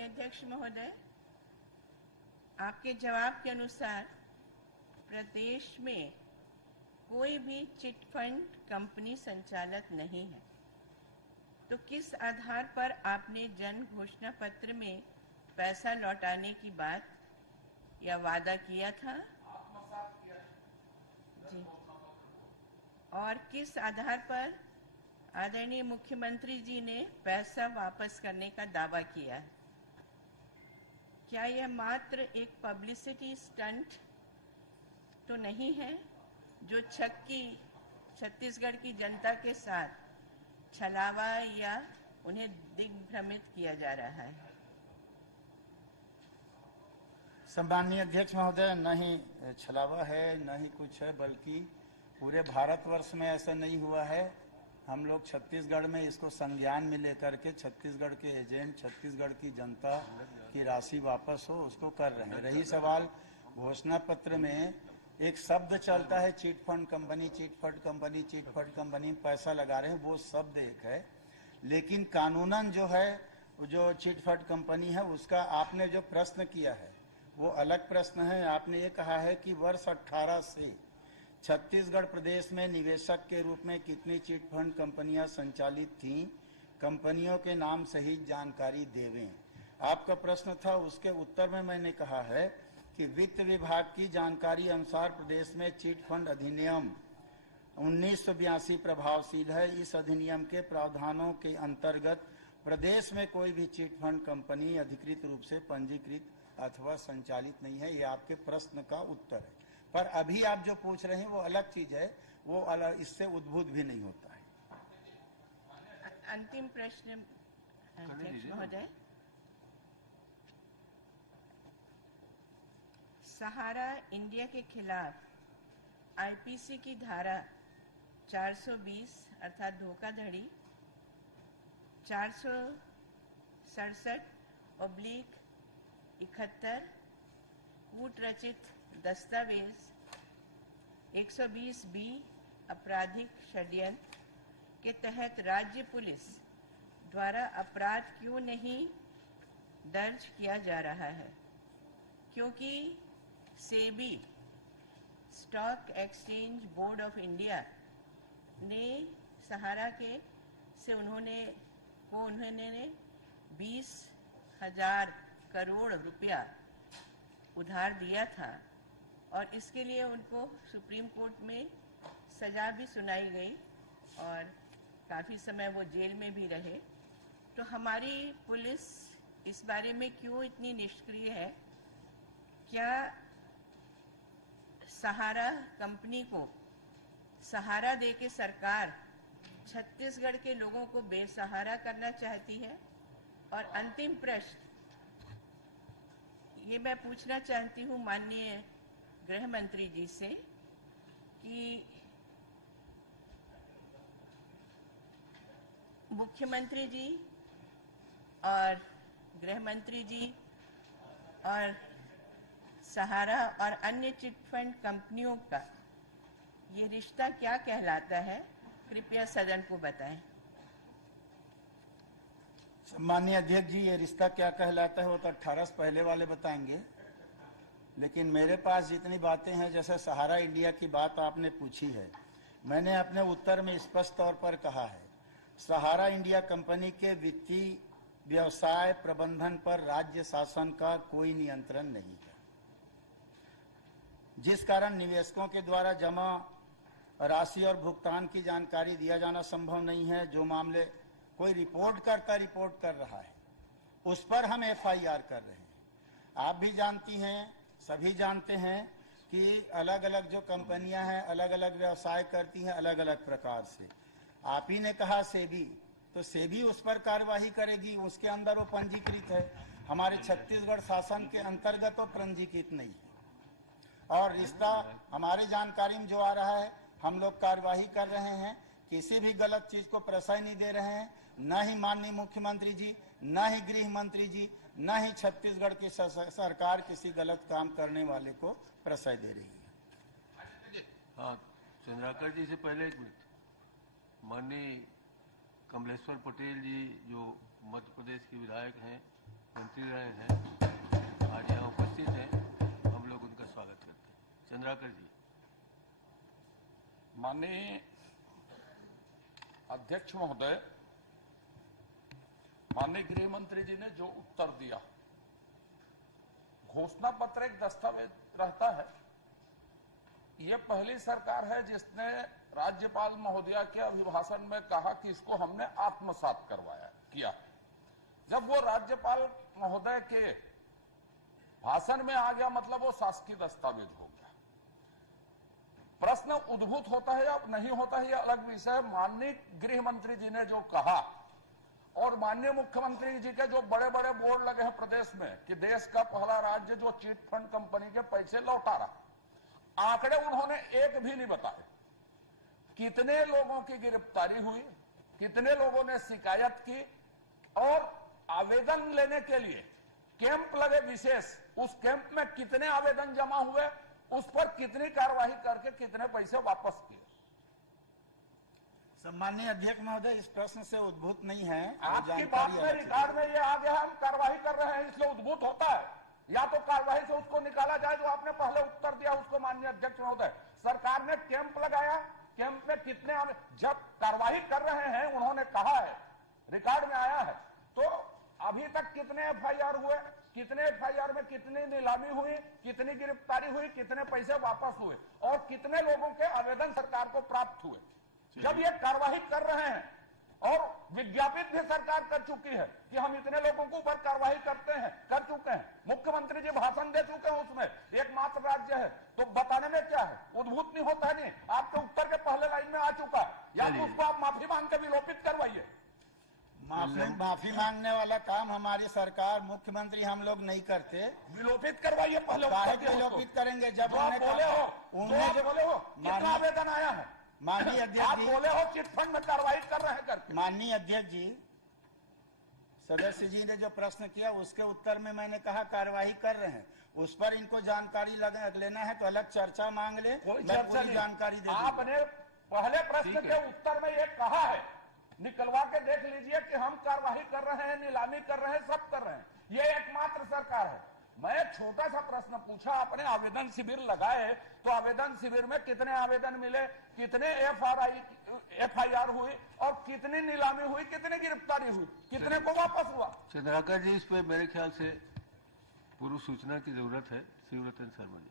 माननीय अध्यक्ष महोदय, आपके जवाब के अनुसार प्रदेश में कोई भी चिट फंड कंपनी संचालित नहीं है, तो किस आधार पर आपने जन घोषणा पत्र में पैसा लौटाने की बात या वादा किया था? जी, और किस आधार पर आदरणीय मुख्यमंत्री जी ने पैसा वापस करने का दावा किया है? क्या यह मात्र एक पब्लिसिटी स्टंट तो नहीं है जो छत्तीसगढ़ की जनता के साथ छलावा या उन्हें दिग्भ्रमित किया जा रहा है? सम्माननीय अध्यक्ष महोदय, न ही छलावा है न ही कुछ है, बल्कि पूरे भारतवर्ष में ऐसा नहीं हुआ है। हम लोग छत्तीसगढ़ में इसको संज्ञान में लेकर के छत्तीसगढ़ के एजेंट, छत्तीसगढ़ की जनता की राशि वापस हो उसको कर रहे हैं। रही सवाल घोषणा पत्र में एक शब्द चलता है chit fund company, chit fund company, chit fund company पैसा लगा रहे हैं, वो शब्द एक है, लेकिन कानूनन जो है जो चिट फंड कंपनी है उसका आपने जो प्रश्न किया है वो अलग प्रश्न है। आपने ये कहा है कि वर्ष 18 से छत्तीसगढ़ प्रदेश में निवेशक के रूप में कितनी चिट फंड कंपनियां संचालित थीं, कंपनियों के नाम सहित जानकारी देवें। आपका प्रश्न था, उसके उत्तर में मैंने कहा है कि वित्त विभाग की जानकारी अनुसार प्रदेश में चिट फंड अधिनियम 1982 प्रभावशील है। इस अधिनियम के प्रावधानों के अंतर्गत प्रदेश में कोई भी चिट फंड कंपनी अधिकृत रूप से पंजीकृत अथवा संचालित नहीं है। ये आपके प्रश्न का उत्तर है, पर अभी आप जो पूछ रहे हैं वो अलग चीज है, वो अलग, इससे उद्भूत भी नहीं होता है। अंतिम प्रश्न अध्यक्ष महोदय, सहारा इंडिया के खिलाफ आईपीसी की धारा 420 अर्थात धोखाधड़ी, 467/71 कूट रचित दस्तावेज, 120B आपराधिक षड्यंत्र के तहत राज्य पुलिस द्वारा अपराध क्यों नहीं दर्ज किया जा रहा है? क्योंकि SEBI stock exchange board of India ने सहारा के से उन्होंने 20,000 करोड़ रुपया उधार दिया था और इसके लिए उनको सुप्रीम कोर्ट में सजा भी सुनाई गई और काफ़ी समय वो जेल में भी रहे। तो हमारी पुलिस इस बारे में क्यों इतनी निष्क्रिय है? क्या सहारा कंपनी को सहारा देके सरकार छत्तीसगढ़ के लोगों को बेसहारा करना चाहती है? और अंतिम प्रश्न ये मैं पूछना चाहती हूँ माननीय गृह मंत्री जी से कि मुख्यमंत्री जी और गृह मंत्री जी और सहारा और अन्य चिट फंड कंपनियों का ये रिश्ता क्या कहलाता है? कृपया सदन को बताएं। माननीय अध्यक्ष जी, ये रिश्ता क्या कहलाता है वो तो 18 से पहले वाले बताएंगे, लेकिन मेरे पास जितनी बातें हैं, जैसे सहारा इंडिया की बात आपने पूछी है, मैंने अपने उत्तर में स्पष्ट तौर पर कहा है सहारा इंडिया कंपनी के वित्तीय व्यवसाय प्रबंधन पर राज्य शासन का कोई नियंत्रण नहीं है, जिस कारण निवेशकों के द्वारा जमा राशि और भुगतान की जानकारी दिया जाना संभव नहीं है। जो मामले कोई रिपोर्ट कर रहा है उस पर हम एफआईआर कर रहे हैं। आप भी जानती हैं, सभी जानते हैं कि अलग अलग जो कंपनियां हैं अलग अलग व्यवसाय करती हैं अलग अलग प्रकार से। आप ही ने कहा सेबी, तो सेबी उस पर कार्यवाही करेगी, उसके अंदर वो पंजीकृत है। हमारे छत्तीसगढ़ शासन के अंतर्गत वो पंजीकृत नहीं है। और रिश्ता हमारी जानकारी में जो आ रहा है हम लोग कार्यवाही कर रहे हैं, किसी भी गलत चीज को प्रश्रय नहीं दे रहे हैं। न ही माननीय मुख्यमंत्री जी, न ही गृह मंत्री जी, न ही छत्तीसगढ़ की सरकार किसी गलत काम करने वाले को प्रश्रय दे रही है। हाँ, चंद्राकर जी से पहले एक मिनट, माननीय कमलेश्वर पटेल जी जो मध्य प्रदेश के विधायक हैं, मंत्रीगण हैं, आज यहाँ उपस्थित हैं, हम लोग उनका स्वागत करते हैं। चंद्राकर जी। माननीय अध्यक्ष महोदय, माननीय गृह मंत्री जी ने जो उत्तर दिया, घोषणा पत्र एक दस्तावेज रहता है। ये पहली सरकार है जिसने राज्यपाल महोदया के अभिभाषण में कहा कि इसको हमने आत्मसात किया। जब वो राज्यपाल महोदय के भाषण में आ गया, मतलब वो शासकीय दस्तावेज हो गया। प्रश्न उद्भूत होता है या नहीं होता है, यह अलग विषय है। माननीय गृह मंत्री जी ने जो कहा और माननीय मुख्यमंत्री जी के जो बड़े बड़े बोर्ड लगे हैं प्रदेश में कि देश का पहला राज्य जो चिट फंड कंपनी के पैसे लौटा रहा, आंकड़े उन्होंने एक भी नहीं बताए। कितने लोगों की गिरफ्तारी हुई, कितने लोगों ने शिकायत की और आवेदन लेने के लिए कैंप लगे विशेष, उस कैंप में कितने आवेदन जमा हुए, उस पर कितनी कार्रवाई करके कितने पैसे वापस किए। सम्मानीय अध्यक्ष महोदय, इस प्रश्न से उद्भूत नहीं है। आपकी बात में रिकॉर्ड में ये आ गया, हम कार्रवाई कर रहे हैं इसलिए उद्भूत होता है। या तो कार्रवाई से उसको निकाला जाए जो आपने पहले उत्तर दिया उसको। माननीय अध्यक्ष महोदय, सरकार ने कैंप लगाया, कैंप में कितने, जब कार्रवाई कर रहे हैं उन्होंने कहा है, रिकॉर्ड में आया है, तो अभी तक कितने एफआईआर हुए, कितने एफआईआर में कितनी नीलामी हुई, कितनी गिरफ्तारी हुई, कितने पैसे वापस हुए और कितने लोगों के आवेदन सरकार को प्राप्त हुए। जब ये कार्रवाई कर रहे हैं और विज्ञापित भी सरकार कर चुकी है कि हम इतने लोगों के ऊपर कार्रवाई कर चुके हैं, मुख्यमंत्री जी भाषण दे चुके हैं, उसमें एकमात्र राज्य है, तो बताने में क्या है, उद्भूत नहीं होता है। नहीं, आपके उत्तर के पहले लाइन में आ चुका है, या तो उसको आप माफी मांग के विलोपित करवाइए। माफी मांगने वाला काम हमारी सरकार, मुख्यमंत्री हम लोग नहीं करते। विलोपित करवाइए पहले। विलोपित करेंगे जब बोले हो कितना आवेदन आया है। माननीय अध्यक्ष आप जी, बोले हो चिट फंड में कार्रवाई कर रहे हैं करके। माननीय अध्यक्ष जी, सदस्य जी ने जो प्रश्न किया उसके उत्तर में मैंने कहा कार्रवाई कर रहे हैं, उस पर इनको जानकारी लेना है तो अलग चर्चा मांग ले, कोई चर्चा नहीं, जानकारी दे। आपने पहले प्रश्न के उत्तर में ये कहा है, निकलवा के देख लीजिए कि हम कार्रवाई कर रहे हैं, नीलामी कर रहे हैं, सब कर रहे हैं। ये एकमात्र सरकार है। मैं छोटा सा प्रश्न पूछा, आपने आवेदन शिविर लगाए तो आवेदन शिविर में कितने आवेदन मिले, कितने एफआईआर हुई और कितनी नीलामी हुई, कितनी गिरफ्तारी हुई, कितने को वापस हुआ। चंद्राकर जी, इस पे मेरे ख्याल से पूर्व सूचना की जरूरत है। शिवरतन शर्मा जी।